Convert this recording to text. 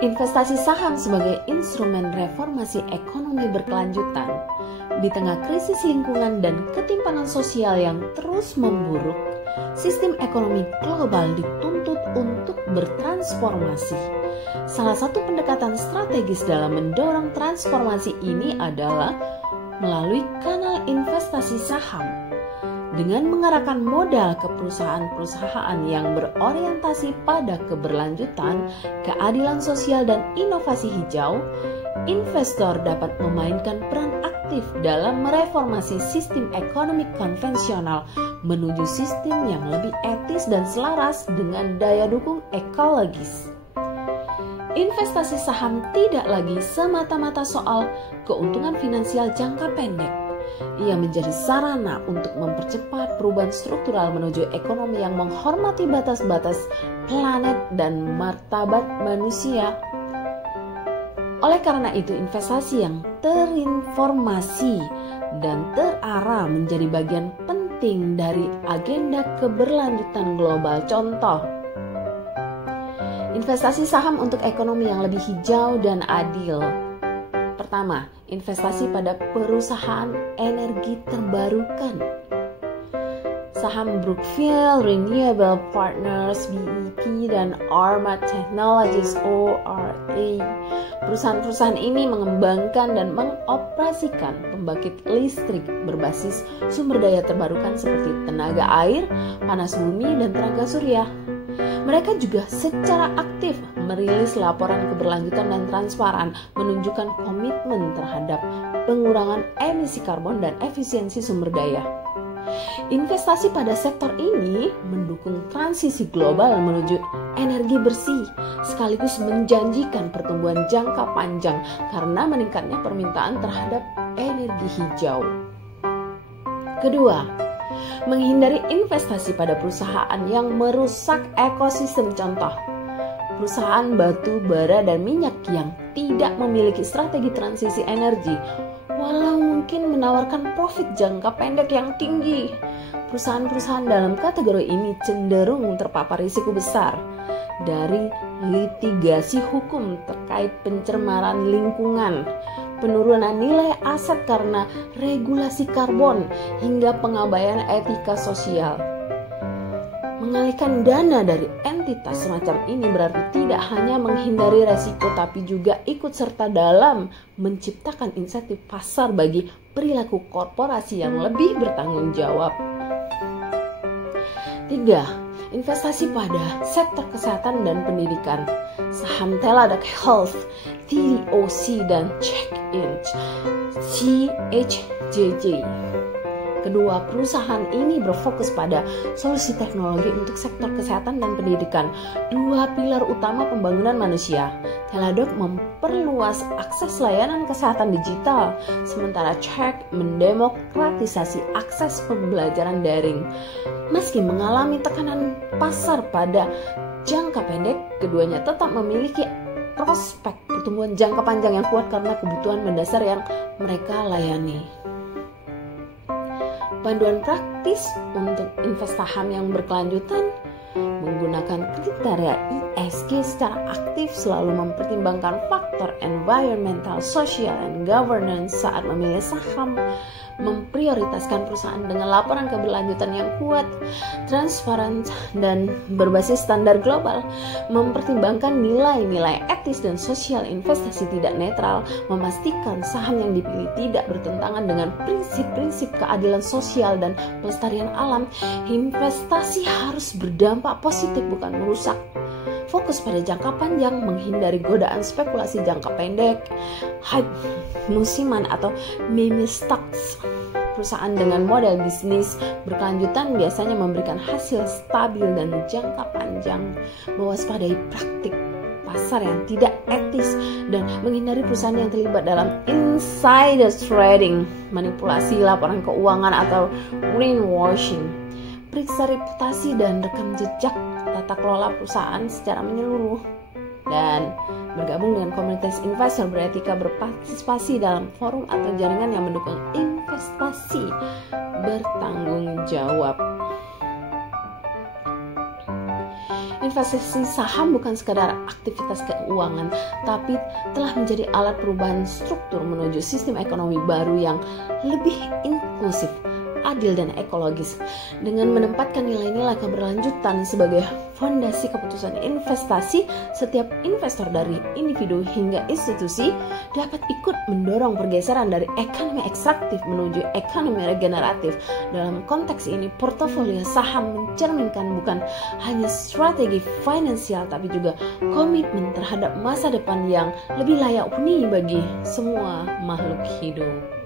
Investasi saham sebagai instrumen reformasi ekonomi berkelanjutan di tengah krisis lingkungan dan ketimpangan sosial yang terus memburuk, sistem ekonomi global dituntut untuk bertransformasi. Salah satu pendekatan strategis dalam mendorong transformasi ini adalah melalui kanal investasi saham. Dengan mengarahkan modal ke perusahaan-perusahaan yang berorientasi pada keberlanjutan, keadilan sosial, dan inovasi hijau, investor dapat memainkan peran aktif dalam mereformasi sistem ekonomi konvensional menuju sistem yang lebih etis dan selaras dengan daya dukung ekologis. Investasi saham tidak lagi semata-mata soal keuntungan finansial jangka pendek. Ia menjadi sarana untuk mempercepat perubahan struktural menuju ekonomi yang menghormati batas-batas planet dan martabat manusia. Oleh karena itu, investasi yang terinformasi dan terarah menjadi bagian penting dari agenda keberlanjutan global. Contoh, investasi saham untuk ekonomi yang lebih hijau dan adil. Pertama, investasi pada perusahaan energi terbarukan. Saham Brookfield Renewable Partners (BEP) dan Ormat Technologies (ORA). Perusahaan-perusahaan ini mengembangkan dan mengoperasikan pembangkit listrik berbasis sumber daya terbarukan seperti tenaga air, panas bumi, dan tenaga surya. Mereka juga secara aktif merilis laporan keberlanjutan dan transparan, menunjukkan komitmen terhadap pengurangan emisi karbon dan efisiensi sumber daya. Investasi pada sektor ini mendukung transisi global menuju energi bersih, sekaligus menjanjikan pertumbuhan jangka panjang karena meningkatnya permintaan terhadap energi hijau. Kedua, menghindari investasi pada perusahaan yang merusak ekosistem. Contoh, perusahaan batu bara dan minyak yang tidak memiliki strategi transisi energi, walau mungkin menawarkan profit jangka pendek yang tinggi. Perusahaan-perusahaan dalam kategori ini cenderung terpapar risiko besar dari litigasi hukum terkait pencemaran lingkungan, penurunan nilai aset karena regulasi karbon, hingga pengabaian etika sosial. Mengalihkan dana dari entitas semacam ini berarti tidak hanya menghindari resiko, tapi juga ikut serta dalam menciptakan insentif pasar bagi perilaku korporasi yang lebih bertanggung jawab. 3. Investasi pada sektor kesehatan dan pendidikan. Saham Teladoc Health, TDOC, dan Check-in, CHJJ. Kedua perusahaan ini berfokus pada solusi teknologi untuk sektor kesehatan dan pendidikan, dua pilar utama pembangunan manusia. Teladoc memperluas akses layanan kesehatan digital, sementara Check mendemokratisasi akses pembelajaran daring. Meski mengalami tekanan pasar pada jangka pendek, keduanya tetap memiliki prospek pertumbuhan jangka panjang yang kuat karena kebutuhan mendasar yang mereka layani. Panduan praktis untuk investasi saham yang berkelanjutan menggunakan kriteria ESG secara aktif, selalu mempertimbangkan faktor environmental, social, and governance saat memilih saham, memprioritaskan perusahaan dengan laporan keberlanjutan yang kuat, transparan, dan berbasis standar global, mempertimbangkan nilai-nilai etis dan sosial, investasi tidak netral, memastikan saham yang dipilih tidak bertentangan dengan prinsip-prinsip keadilan sosial dan pelestarian alam. Investasi harus berdampak positif, bukan merusak. Fokus pada jangka panjang, menghindari godaan spekulasi jangka pendek, hype musiman, atau meme stocks. Perusahaan dengan model bisnis berkelanjutan biasanya memberikan hasil stabil dan jangka panjang, mewaspadai praktik pasar yang tidak etis, dan menghindari perusahaan yang terlibat dalam insider trading, manipulasi laporan keuangan, atau greenwashing. Periksa reputasi dan rekam jejak tata kelola perusahaan secara menyeluruh, dan bergabung dengan komunitas investor beretika, berpartisipasi dalam forum atau jaringan yang mendukung investasi bertanggung jawab. Investasi saham bukan sekadar aktivitas keuangan, tapi telah menjadi alat perubahan struktur menuju sistem ekonomi baru yang lebih inklusif, adil dan ekologis. Dengan menempatkan nilai-nilai keberlanjutan sebagai fondasi keputusan investasi, setiap investor dari individu hingga institusi dapat ikut mendorong pergeseran dari ekonomi ekstraktif menuju ekonomi regeneratif. Dalam konteks ini, portofolio saham mencerminkan bukan hanya strategi finansial tapi juga komitmen terhadap masa depan yang lebih layak huni bagi semua makhluk hidup.